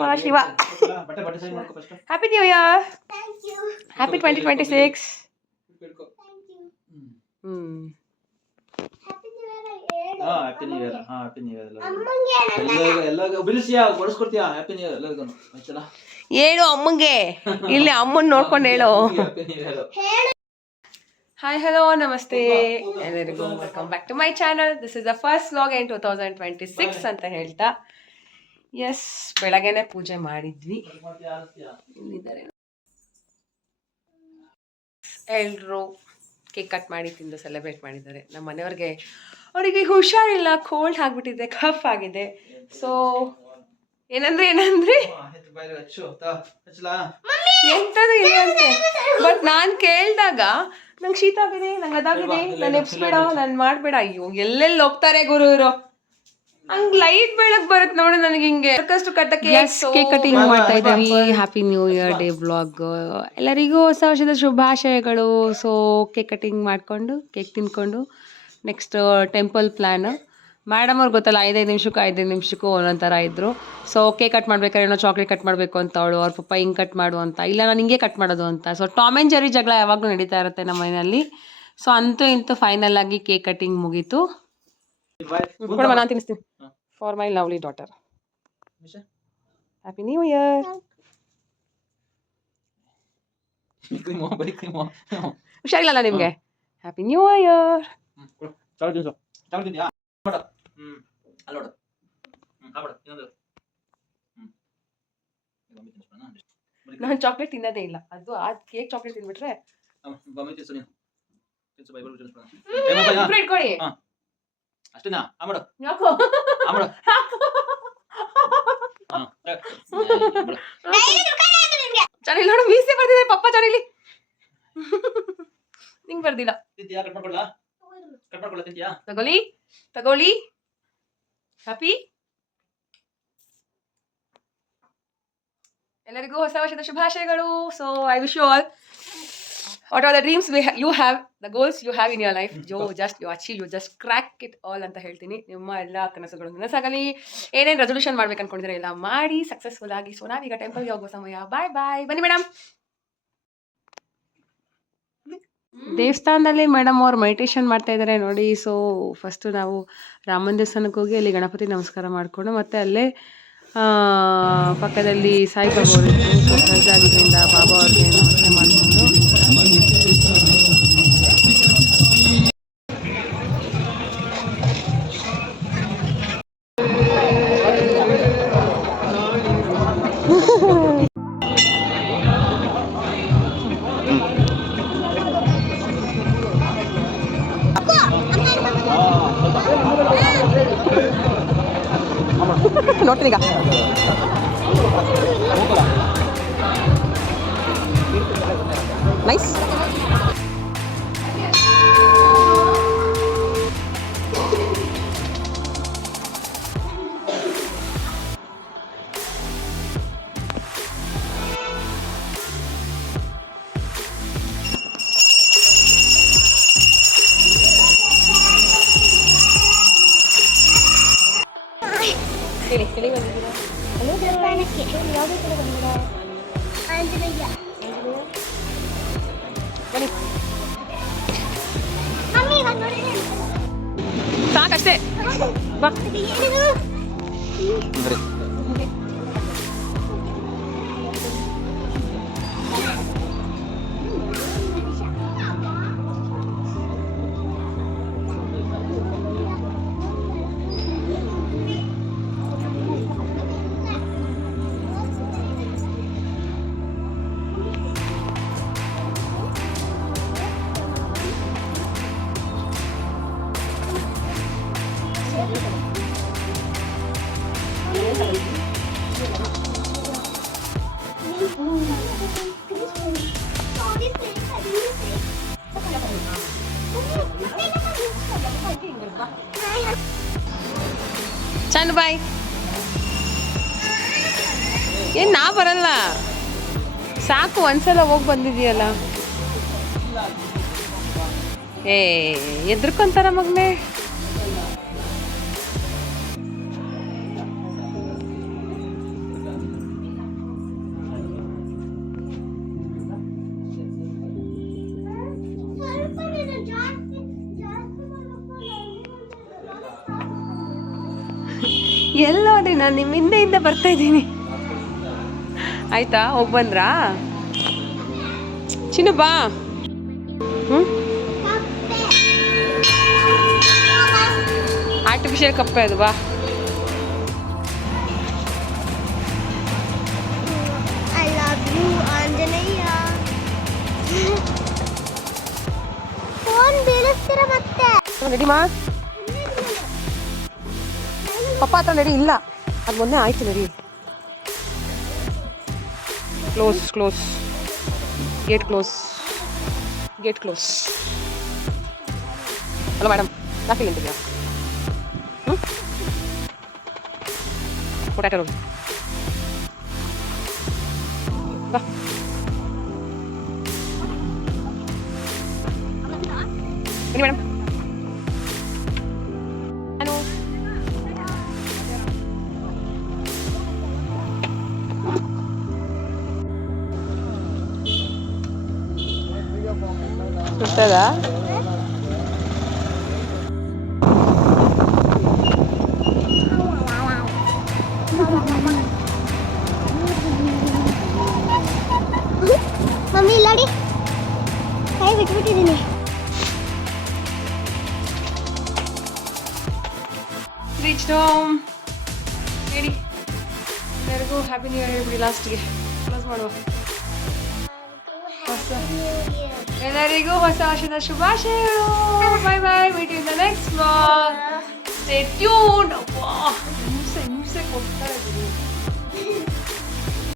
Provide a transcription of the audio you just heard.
Hi Shiva. Happy new year. Happy 2026. ಹೇಳು ಅಮ್ಮಂಗೆ, ಇಲ್ಲಿ ಅಮ್ಮನ್ ನೋಡ್ಕೊಂಡು ಹೇಳು. ಹಾಯ್ ಹಲೋ ನಮಸ್ತೆ ಎಲ್ಲರಿಗೂ, welcome back to my channel. This is the first vlog in 2026 ಅಂತ ಹೇಳ್ತಾ, ಎಸ್ ಬೆಳಗ್ಗೆನೆ ಪೂಜೆ ಮಾಡಿದ್ವಿ. ಇಲ್ಲಿದ್ದಾರೆ ಎಲ್ರು ಕೇಕ್ ಕಟ್ ಮಾಡಿ ತಿಂದು ಸೆಲೆಬ್ರೇಟ್ ಮಾಡಿದ್ದಾರೆ. ನಮ್ಮ ಮನೆಯವ್ರಿಗೆ ಅವರಿಗೆ ಹುಷಾರಿಲ್ಲ, ಕೋಲ್ಡ್ ಆಗಿಬಿಟ್ಟಿದೆ, ಕಫ್ ಆಗಿದೆ. ಸೊ ಏನಂದ್ರೆ ಎಂಥದ್ದು ಇಲ್ಲ ಅಂತೆ. ಬಟ್ ನಾನು ಕೇಳಿದಾಗ ನಂಗೆ ಶೀತ ಆಗಿದೆ, ನಂಗೆ ಅದಾಗಿದೆ, ನಾನು ಎಬ್ಸ್ಬೇಡ, ನಾನು ಮಾಡಬೇಡ. ಅಯ್ಯೋ ಎಲ್ಲೆಲ್ಲಿ ಹೋಗ್ತಾರೆ ಗುರು ಇರೋ. ಹಂಗೆ ಲೈಟ್ ಬೆಳಕ್ ಬರುತ್ತೆ ನೋಡಿ ನನಗೆ. ಹಿಂಗೆ ಕೇಕ್ ಕಟಿಂಗ್ ಮಾಡ್ತಾ ಇದ್ದೀವಿ. Happy new year day vlog ಎಲ್ಲರಿಗೂ ಹೊಸ ವರ್ಷದ ಶುಭಾಶಯಗಳು. ಸೊ ಕೇಕ್ ಕಟಿಂಗ್ ಮಾಡಿಕೊಂಡು ಕೇಕ್ ತಿನ್ಕೊಂಡು ನೆಕ್ಸ್ಟ್ ಟೆಂಪಲ್ ಪ್ಲ್ಯಾನ್. ಮೇಡಮ್ ಅವ್ರಿಗೆ ಗೊತ್ತಲ್ಲ, 5 ನಿಮಿಷಕ್ಕೂ ಒಂದೊಂದು ಥರ ಇದ್ದರು. ಸೊ ಕೇಕ್ ಕಟ್ ಮಾಡ್ಬೇಕಾದ್ರೆ ಏನೋ ಚಾಕ್ಲೇಟ್ ಕಟ್ ಮಾಡಬೇಕು ಅಂತ ಅವಳು, ಅವ್ರ ಪಪ್ಪ ಹಿಂಗೆ ಕಟ್ ಮಾಡು ಅಂತ, ಇಲ್ಲ ನಾನು ಹಿಂಗೆ ಕಟ್ ಮಾಡೋದು ಅಂತ. ಸೊ ಟಾಮ್ ಆ್ಯಂಡ್ ಜೆರ್ರಿ ಜಗಳ ಯಾವಾಗಲೂ ನಡೀತಾ ಇರುತ್ತೆ ನಮ್ಮ ಮನೆಯಲ್ಲಿ. ಸೊ ಅಂತೂ ಇಂತೂ ಫೈನಲ್ ಆಗಿ ಕೇಕ್ ಕಟಿಂಗ್ ಮುಗೀತು. ನಾನು ತಿನ್ನಿಸ್ತೀನಿ for my lovely daughter. Happy new year. ಹುಷಾರಿಲ್ಲಲ್ಲ ನಿಮಗೆ? Happy new year. ನಾನು ಚಾಕ್ಲೇಟ್ ತಿನ್ನೋದೇ ಇಲ್ಲ. ಅದು ಆ ಕೇಕ್ ಚಾಕ್ಲೇಟ್ ತಿನ್ಬಿಟ್ರೆ ಇಟ್ಕೊಳ್ಳಿ. ಚಾನಿಲ್ ನೋಡು, ಮೀಸೆ ಬರ್ದಿದೆ ಪಪ್ಪ ಚಾನಿಲಿ. ನಿಂಗೆ ಬರ್ದಿಲ್ಲ. ತಗೊಳ್ಳಿ. ಹ್ಯಾಪಿ. ಎಲ್ಲರಿಗೂ ಹೊಸ ವರ್ಷದ ಶುಭಾಶಯಗಳು. So I wish you all what are the dreams you have, the goals you have in your life. You achieve, you just crack it all ಅಂತ ಹೇಳ್ತೀನಿ. ನಿಮ್ಮ ಎಲ್ಲ ಕನಸುಗಳು ನನಸಾಗಲಿ. ಏನೇನು ರೆಸೊಲ್ಯೂಷನ್ ಮಾಡ್ಬೇಕು ಅನ್ಕೊಂಡಿದ್ರೆ ಎಲ್ಲ ಮಾಡಿ ಸಕ್ಸಸ್ಫುಲ್ ಆಗಿ. ಸೊ ನಾವೀಗ ಟೆಂಪಲ್ಗೆ ಹೋಗೋ ಸಮಯ. ಬಾಯ್ ಬಾಯ್. ಬನ್ನಿ ಮೇಡಮ್. ದೇವಸ್ಥಾನದಲ್ಲಿ ಮೇಡಮ್ ಅವ್ರು ಮೆಡಿಟೇಷನ್ ಮಾಡ್ತಾ ಇದ್ದಾರೆ ನೋಡಿ. ಸೊ ಫಸ್ಟು ನಾವು ರಾಮನ ದೇವಸ್ಥಾನಕ್ಕೆ ಹೋಗಿ ಅಲ್ಲಿ ಗಣಪತಿ ನಮಸ್ಕಾರ ಮಾಡಿಕೊಂಡು, ಮತ್ತು ಅಲ್ಲೇ ಪಕ್ಕದಲ್ಲಿ ಸಾಯಿಬಾಬಾ ಅವರಿದ್ದು. ಸೊ ಫ್ರೆಶ್ ಆಗಿದ್ದರಿಂದ ಬಾಬಾ ಅವ್ರಿಗೆ ನಮಸ್ತೆ ಮಾಡಿಕೊಂಡು ನೋಡ್ತೀನಿ ಈಗ. ನೈಸ್. ಹೇಳಿ ಬಂದಿದ್ದೀರಾ? ಸಾಕಷ್ಟೇ ಬಾ. ಚಂದ ಬಾಯ್. ಏನು ನಾ ಬರಲ್ಲ, ಸಾಕು ಒಂದ್ಸಲ ಹೋಗಿ ಬಂದಿದೆಯಲ್ಲ. ಏ ಎದ್ರಕೊಂತಾರ ಮಗನೇ. ಎಲ್ಲೋದೆ? ನಾನು ನಿಮ್ಮ ಹಿಂದೆಯಿಂದ ಬರ್ತಾ ಇದ್ದೀನಿ. ಆಯ್ತಾ, ಹೋಗಿ ಬಂದ್ರಾ? ಚಿನ್ನು ಬಾ. ಹ್ಞೂ, ಆರ್ಟಿಫಿಷಿಯಲ್ ಕಪ್ಪೆ ಅದು, ಬಾ. I love you, Anjaneya. Phone ಬೀಳಿಸ್ತೀರ ಮತ್ತೆ? ರೆಡಿ ಮಾ. ಪಪ್ಪ ಹತ್ರ ನಡಿ. ಇಲ್ಲ, ಅದು ಮೊನ್ನೆ ಆಯ್ತು. ನಡಿ. Close close, gate close, gate close. Hello madam, ಯಾಕೆ ನಿಂತಿದ್ಯಾ? ಹ್ಞೂ, ಪೊಟ್ಯಾಟೊ ರೋಲ್ ಬಾ. ಬನ್ನಿ ಮೇಡಮ್. ನಾನು ಸುಸ್ತದಾ? ಮಮ್ಮಿ ಇಲ್ಲಾಡಿ, ಕೈ ಬಿಟ್ಬಿಟ್ಟಿದ್ದೀನಿ. Reach home. ರೆಡಿ. ಎಲ್ಲರಿಗೂ ಹ್ಯಾಪಿ ನ್ಯೂ ಇಯರ್ ಹೇಳ್ಬಿಡಿ ಲಾಸ್ಟ್ಗೆ. ಕ್ಲೋಸ್ ಮಾಡುವ. ಎಲ್ಲರಿಗೂ ಹೊಸ ವರ್ಷದ ಶುಭಾಶಯಗಳು. Bye bye. Meet you in the next vlog. Stay tuned. ಹಿಂಸೆ ಕೊಡ್ತಾರೆ.